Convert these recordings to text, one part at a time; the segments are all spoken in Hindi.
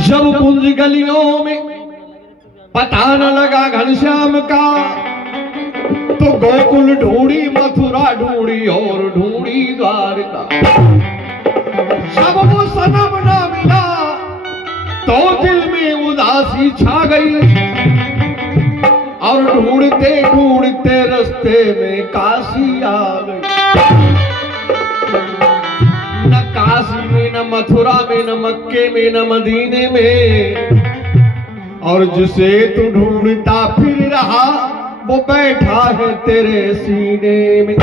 जब कुंज गलियों में पता न लगा घनश्याम का, तो गोकुल ढूंढी, मथुरा ढूंढी और ढूंढी द्वारका। जब वो सनम न मिला तो दिल में उदासी छा गई, और ढूंढते ढूंढते रास्ते में काशी आ गई। न काशी में, न मथुरा में, न मक्के में, न मदीने में, और जिसे तू ढूंढता फिर रहा वो बैठा है तेरे सीने में।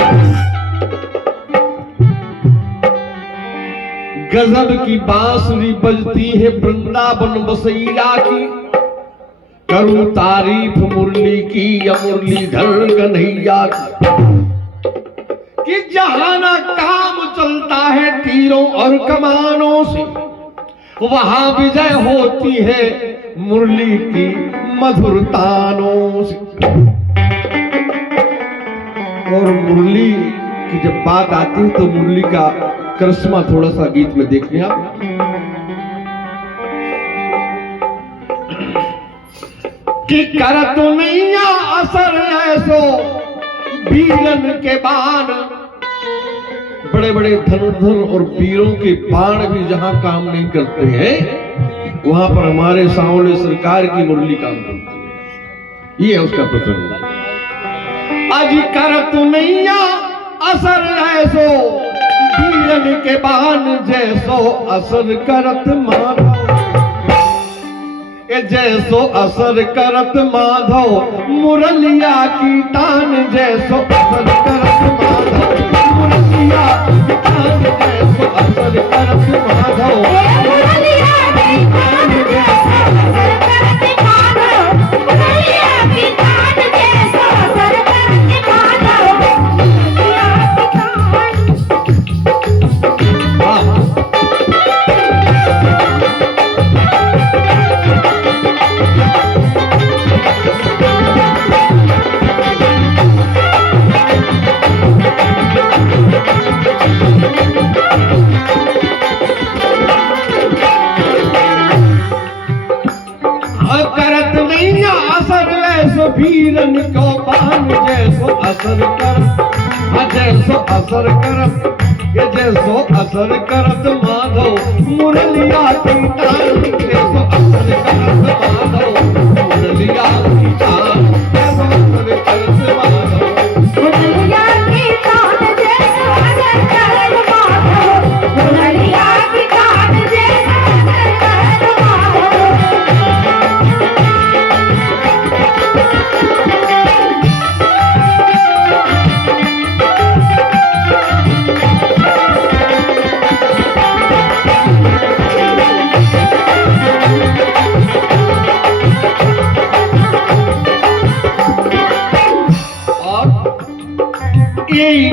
गजब की बांसुरी बजती है वृंदावन बसैया की, करूं तारीफ मुरली की या मुरलीधर कन्हैया की। कि जहां ना काम चलता है तीरों और कमानों से, वहां विजय होती है मुरली की मधुर तानों से। और मुरली की जब बात आती है तो मुरली का करिश्मा थोड़ा सा गीत में देख लिया। कि करत नैया असर ऐसो वीरन के बाण, बड़े बड़े धनुर्धर और वीरों के बाण भी जहां काम नहीं करते हैं, वहां पर हमारे सांवले सरकार की मुरली काम करती है। ये है उसका प्रसंग। अजी करत नैया असर ऐसो वीरन के बाण, जैसो असर करत माधव, जैसो असर करत माधव मुरलिया की तान, जैसो असर करत माधव मुरलिया की तान, जैसो असर करत माधव मुरलिया की तान, जैसो असर करत माधव मुरलिया की तान, जैसो असर करत माधव मुरलिया वीरन को बान, जैसो असर कर, जैसो असर करत, ये जैसो असर करत माधव मुरलिया की तान, जैसो असर करत माधव मुरलिया की तान, जैसो असर करत माधव मुरलिया की तान, जैसो असर करत माधव मुरलिया की तान, जैसो असर करत माधव।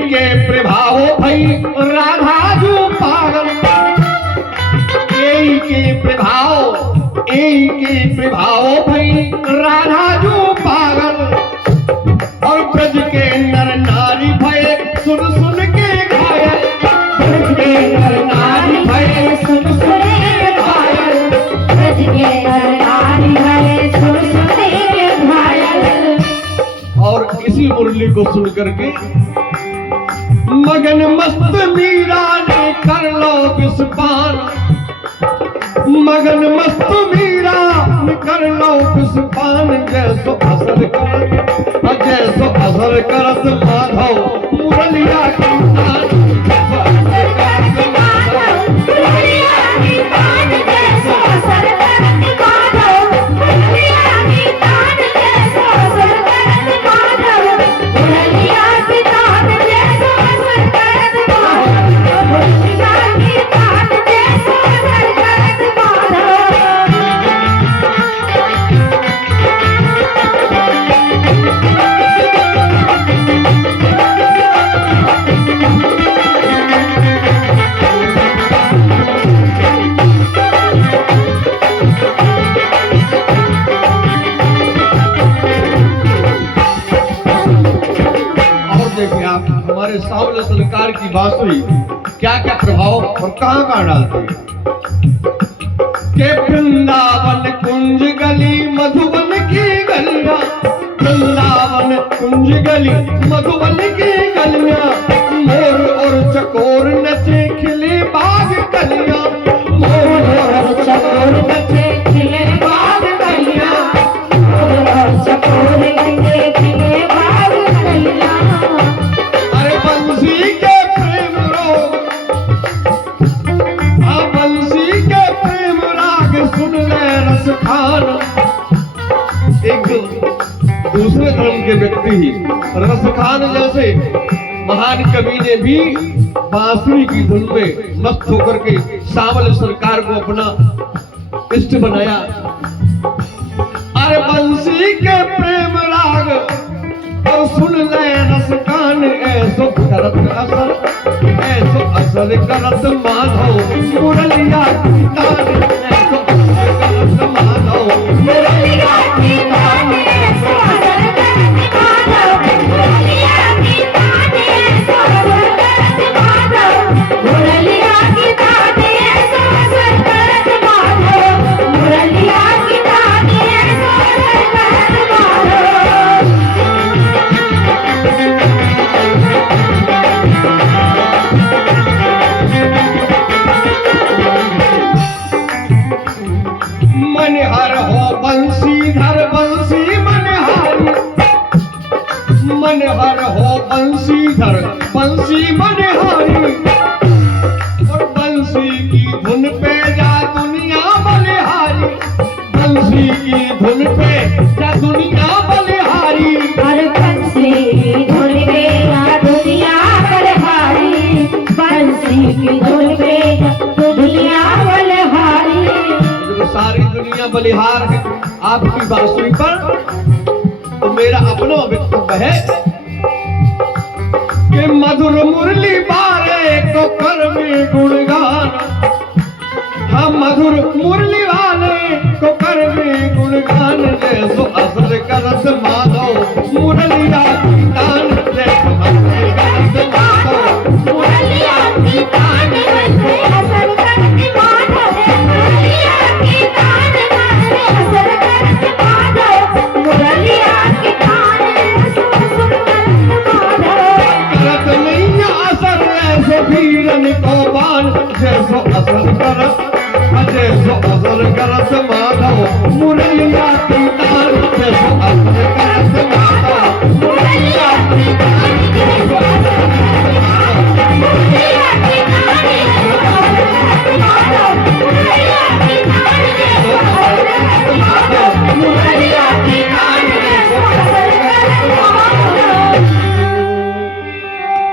के प्रभाव भई राधा जो पागल, के प्रभाव भई राधा जो पागल, और ब्रज के नर नारी भय सुन सुन के घायल, ब्रज के नर नारी भय सुन सुन के घायल, ब्रज के नर नारी भय सुन सुन के घायल। और इसी मुरली को सुन करके मगन मस्त मीरा ने कर लो विस्पान, मगन मस्त मीरा ने कर लो विस्पान, जैसो असर करत, जैसो असर करत माधव मुरलिया की तान, जैसो असर करत माधव मुरलिया की तान, जैसो असर करत माधव मुरलिया की तान, जैसो असर करत माधव मुरलिया की तान, जैसो असर करत माधव मुरलिया की तान, जैसो असर करत माधव। हमारे सांवले सरकार की बांसुरी क्या क्या प्रभाव और कहाँ डालते हैं के वृंदावन कुंज गली मधुबन की गलियां, वृंदावन कुंज गली मधुबन की गलियां, मोर और चकोर नचे खिले बाग कलियां, मोर और चकोर नचे खिले बाग कलियां, मोर और चकोर नचे खिले बाग कलियां। अरे बंसी के प्रेम रोग, बंसी के प्रेम राग सुन ले रस खान। एक दूसरे धर्म के व्यक्ति ही रस खान जैसे महान कवि ने भी बांसुरी की धुन में मस्त होकर के सावल सरकार को अपना इष्ट बनाया। अरे बंसी के प्रेम राग और सुन ले रस कान, ऐसो करत असर, ऐसो असर करत माधव मुरलिया की तान, ऐसो असर करत माधव मुरलिया की तान, ऐसो असर करत माधव मुरलिया की तान, ऐसो असर करत माधव मुरलिया की तान, ऐसो असर करत माधव मुरलिया की तान, ऐसो असर करत माधव। मनहर हो बंसीधर बंसी मनहारी, मनहर हो बंसीधर बंसी मनहारी, और बंसी की धुन पे जा दुनिया बलिहारी, बंसी की धुन पे जा दुनिया बलिहारी, हर बंसी की धुन पे जा दुनिया बलिहारी, बंसी की धुन पे जा दुनिया बलिहारी। सारी दुनिया बलिहार है आपकी बांसुरी पर, तो मेरा अपना वक्तव्य है कि मधुर मुरली बारे को कर में गुणगान, हम मधुर मुरली वाले को कर में गुणगान, जैसो असर करत माधव मुरलिया की तान, जैसो असर करत माधव मुरलिया की तान, जैसो असर करत माधव मुरलिया की तान, जैसो असर करत माधव मुरलिया की तान, जैसो असर करत माधव। करत नहीं असर ऐसे भीरन को बान, जैसो असर करत, जैसो असर करत माधव मुरलिया